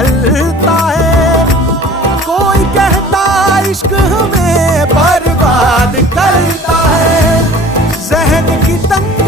चलता है। कोई कहता इश्क हमें बर्बाद करता है। जहन की तंग